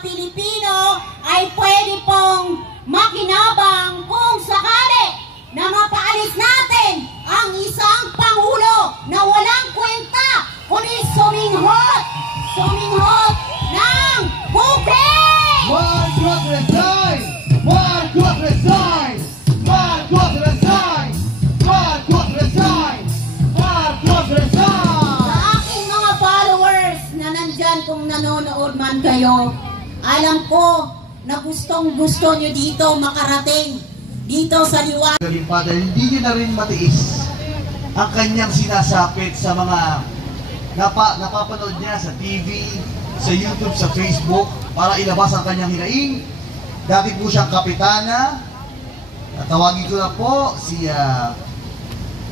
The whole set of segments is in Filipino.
Pilipino ay pwede pong makinabang kung sakali na mapaalis natin ang isang Pangulo na walang kwenta, kundi suminghot ng bukid! Marcos resign! Marcos resign! Marcos resign! Marcos resign! Marcos resign! Sa aking mga followers na nandyan kung nanonood man kayo, alam ko na gustong-gusto nyo dito makarating dito sa liwanag. Hindi nyo na rin matiis ang kanyang sinasapit sa mga napapanood niya sa TV, sa YouTube, sa Facebook para ilabas ang kanyang hinaing. Dati po siyang kapitana. Tawagin ko na po si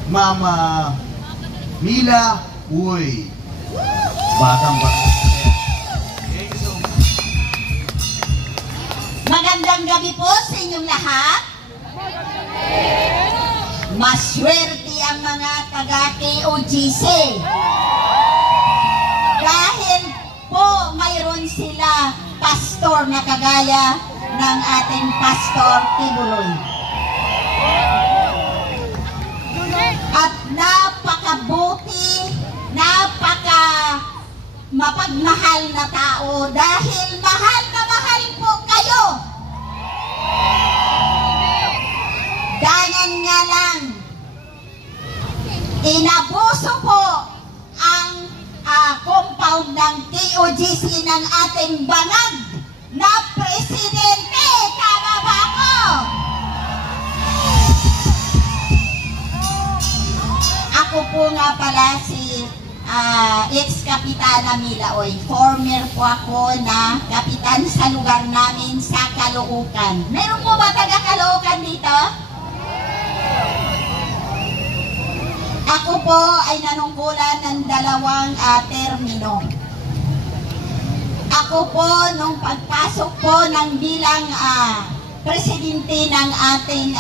Mama Mila. Uy, batang bata. Magandang gabi po sa inyong lahat. Maswerte ang mga taga-KOGC dahil po mayroon sila pastor na kagaya ng ating Pastor Tibuloy. At napakabuti, mapagmahal na tao dahil mahal na mahal po kayo. Ganyan nga lang, inabuso po ang compound ng KOGC ng ating bangag na presidente. Tama ba ako? Ako po nga pala si ex-kapitana Milaoy. Former po ako na kapitan sa lugar namin sa Caloocan. Meron po ba taga Caloocan dito? Ako po ay nanungkulan ng 2 termino. Ako po nung pagpasok po ng bilang presidente ng ating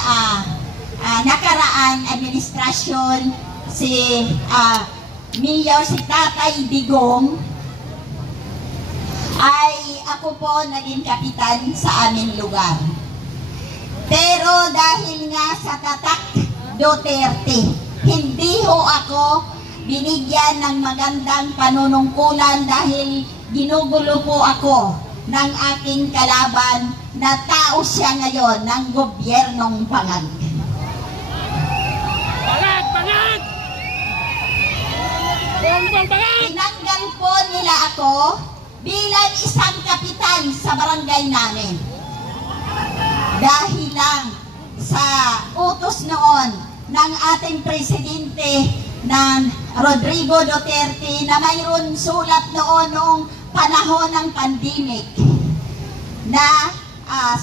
nakaraan administrasyon, si Mayor si Tatay Digong, ay ako po naging kapitan sa aming lugar. Pero dahil nga sa tatak Duterte, hindi ho ako binigyan ng magandang panunungkulan dahil ginugulo po ako ng aking kalaban na tao siya ngayon ng gobyernong bangag. Bangag! Tinanggal po nila ako bilang isang kapitan sa barangay namin. Dahil lang sa utos noon ng ating presidente ng Rodrigo Duterte na mayroon sulat noong panahon ng pandemic na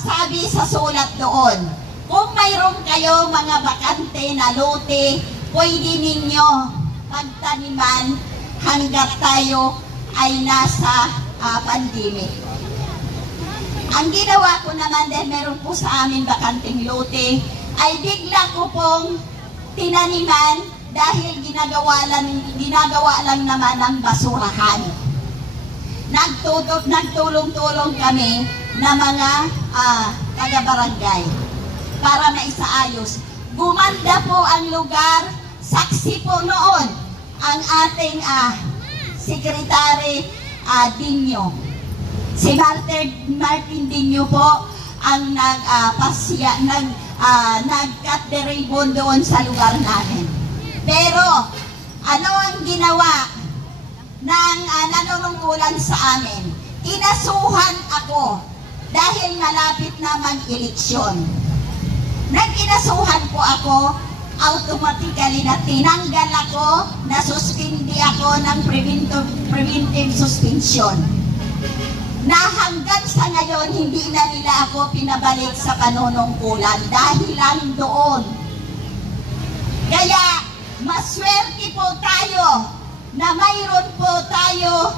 sabi sa sulat doon, kung mayroon kayo mga bakante na lote, pwede ninyo pagtaniman hanggat tayo ay nasa pandemic. Ang ginawa ko naman dahil meron po sa amin bakanting lote, ay bigla ko pong tinaniman dahil ginagawa lang naman ng basurahan. Nagtulong-tulong kami na mga taga-barangay para maisaayos. Gumanda po ang lugar, saksi po noon ang ating Secretary Dinyo. Si Martin Dinyo po ang nag-cut the ribbon doon sa lugar namin. Pero ano ang ginawa ng nanunungkulan sa amin? Inasuhan ako dahil malapit na mag-eleksyon. Nag-inasuhan po ako, automatically na tinanggal ako, nasuspindi ako ng preventive suspension. Na hanggang sa ngayon, hindi na nila ako pinabalik sa panunungkulan dahil lang doon. Kaya, maswerte po tayo na mayroon po tayo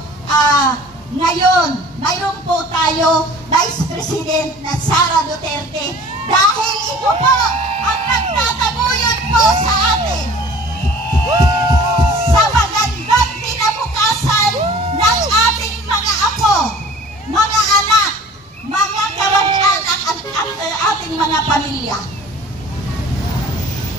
ngayon, mayroon po tayo Vice President na Sara Duterte dahil ito po ang nagtataguyod po sa atin sa magandang kinabukasan ng ating mga apo, mga anak, mga kamag-anak at ating mga pamilya.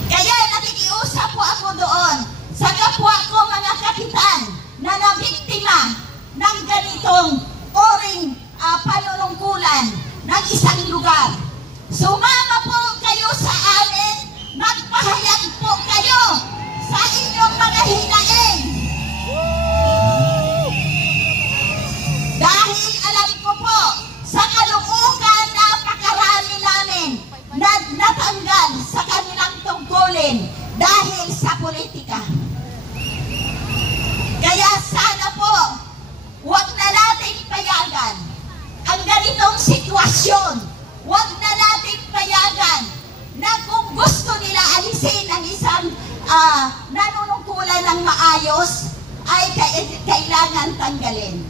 Kaya nakikiusap po ako doon sa kapwa ko mga kapitan na nabiktima ng ganitong oring panunungkulan ng isang lugar. Sumama po kayo sa amin, magpahayag po kayo sa inyong mga hinaing. Dahil alam ko po, sa kalookan napakarami namin na natanggal sa kanilang tungkulin dahil sa politika. Kaya sana po, huwag na nating payagan ang ganitong sitwasyon. Huwag na nating payagan na kung gusto nila alisin ang isang nanunungkulan ng maayos, ay kailangan tanggalin.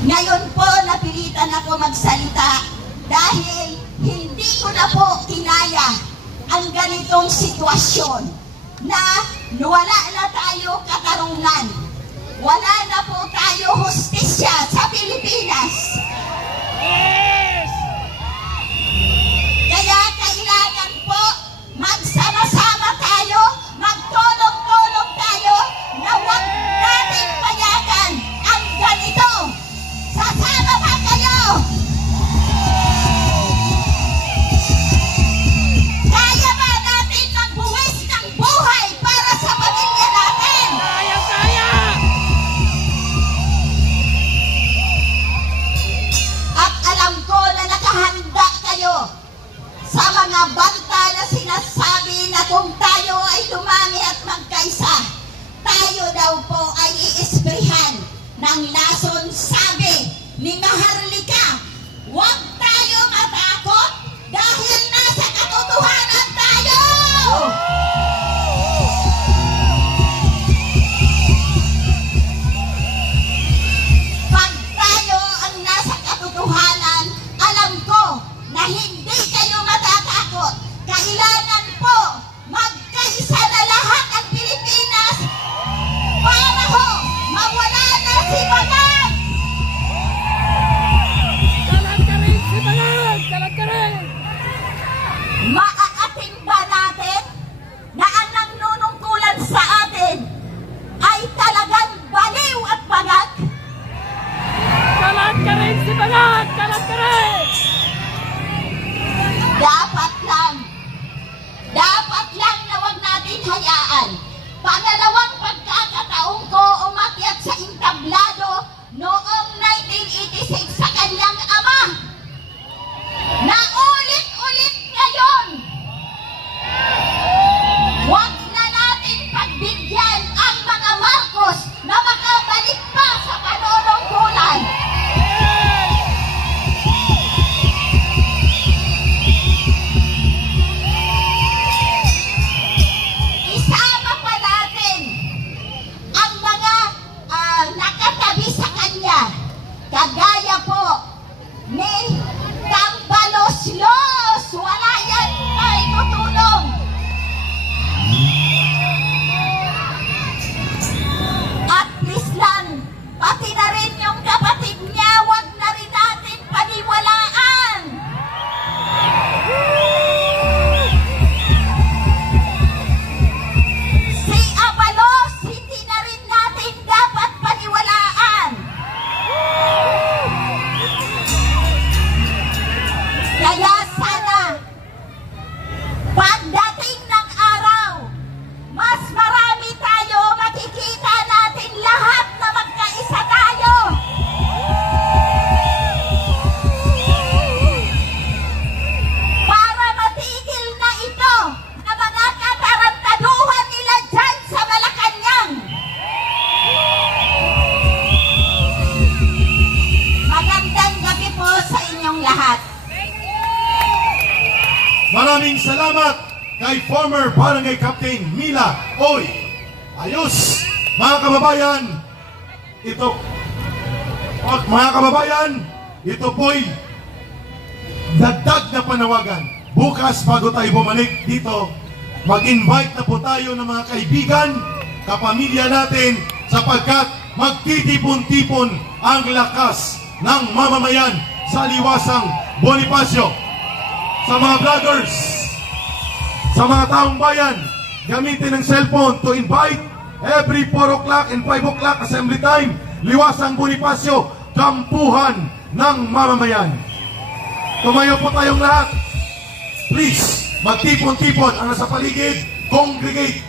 Ngayon po, napilitan ako magsalita dahil hindi ko na po kinaya ang ganitong sitwasyon na wala na tayo katarungan. Wala na po tayo hustisya sa Pilipinas. Kaya kailangan po magsama-sama tayo, magtulong-tulong tayo na huwag nating payagan ang ganito. Sasama pa kayo! Kaya ba natin magbuwis ng buhay para sa pamilya natin? Kaya! At alam ko na nakahanda kayo sa mga banta na sinasabi na kung tayo ay dumami at magkaisa, tayo daw po ay iisprihan ng lason. Sabi ni Maharlika, huwag tayo matakot dahil nasa katotohanan tayo! Pag tayo ang nasa katotohanan, alam ko na hindi kayo matatakot. Kailangan po magkaisa na lahat ang Pilipinas para ho mawala na si Bagag. Kalat ka rin si Bagag! Kalat ka rin! Maaating ba natin na ang nanunungkulan sa atin ay talagang baliw at Bagag? Kalat ka rin si Bagag! Kalat ka rin! Dapat lang na huwag natin hayaan. Pangalawang pagkakataong ko umakyat sa entablado noong 1986 sa kanyang ama. Na ulit-ulit ngayon. Huwag na natin pagbigyan ang mga Marcos na makabalik pa sa panunungkulan. Isama pa natin ang mga nakatabi sa kanya. Kagaya po ni Tambaloslos. Wala yan ay tutulong. At please lang, pati na rin yung kapatid niya, wag na rin natin paniwalaan. Si Abalos, hindi na rin natin dapat paniwalaan. Kaya sana, pagdating ng araw, mas marami tayo, makikita natin lahat na magkaisa tayo. Para matigil na ito na mga katarantaduhan nila dyan sa Malacanang. Magandang gabi po sa inyong lahat. Maraming salamat kay former Barangay Captain Mila Oy. Ayos, mga kababayan, ito po'y dagdag na panawagan. Bukas bago tayo bumalik dito, mag-invite na po tayo ng mga kaibigan, kapamilya natin, sapagkat magtitipon-tipon ang lakas ng mamamayan sa Liwasang Bonifacio. Sa mga vloggers, sa mga taong bayan, gamitin ang cellphone to invite every 4 o'clock and 5 o'clock assembly time, Liwasang Bonifacio, kampuhan ng mamamayan. Tumayo po tayong lahat. Please, magtipon-tipon ang nasa paligid, congregate.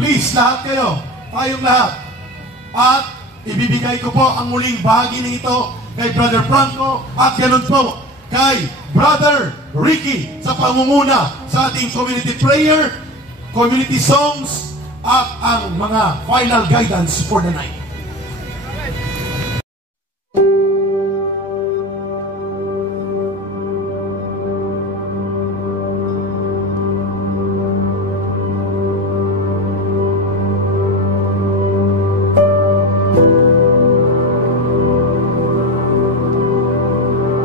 Please, lahat kayo, tayong lahat. At ibibigay ko po ang muling bahagi nito kay Brother Franco at ganun po kay Brother Ricky sa pangunguna sa ating community prayer, community songs, at ang mga final guidance for the night.